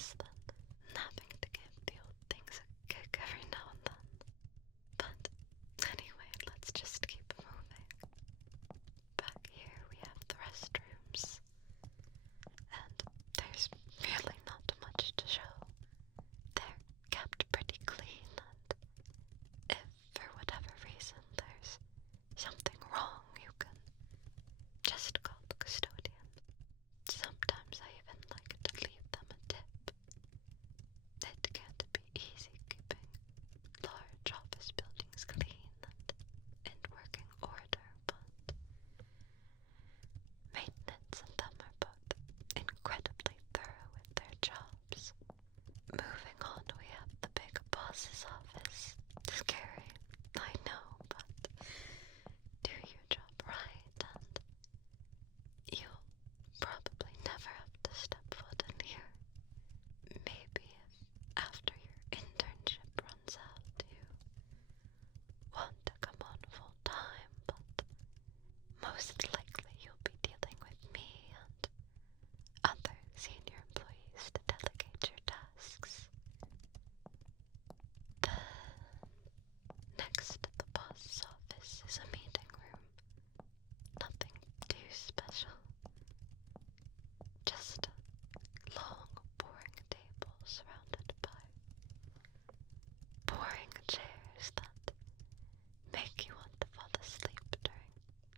worse than having to give the old things a kick every now and then. But anyway, let's just keep moving. Back here we have the restrooms, and there's really not much to show. They're kept pretty clean, and if for whatever reason there's something wrong, you can just call the custodian. Sometimes I even like to leave them a tip. It can't be easy keeping large office buildings clean and in working order, but maintenance and them are both incredibly thorough with their jobs. Moving on, we have the big boss's office. Scary, I know, but do your job right and you'll probably never have to step foot in here. Maybe if after your internship runs out you want to come on full time, but most likely you'll be dealing with me and other senior employees to delegate your tasks. Then, next to the boss's office is a meeting room. Nothing too special. Just a long, boring table surrounded by boring chairs that make you want to fall asleep during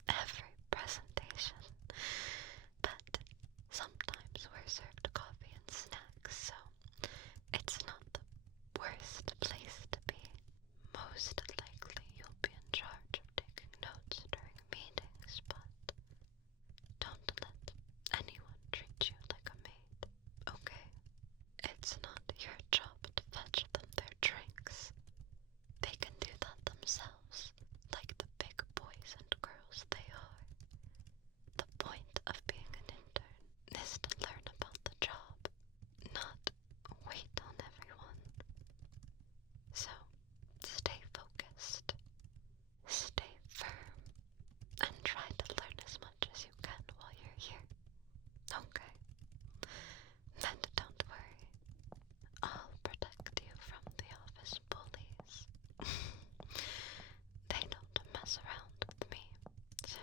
every presentation. But sometimes we're served coffee and snacks, so it's not the worst place to be. Most likely you'll be in charge of taking notes during meetings, but don't let anyone treat you like a maid, okay? It's not your job to fetch them their drinks. They can do that themselves, like the big boys and girls they are. The point of being an intern is to learn about the job, not wait on everyone. So, stay focused, stay firm, and try to learn as much as you can while you're here. Okay? And don't worry, I'll protect you from the office bullies. They don't mess around with me, so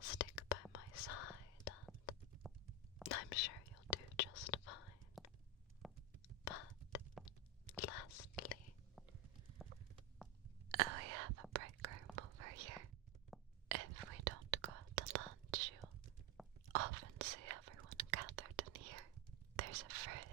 stick by my side and I'm sure you'll do just fine. But lastly, we have a break room over here. If we don't go out to lunch, you'll often see everyone gathered in here. There's a fridge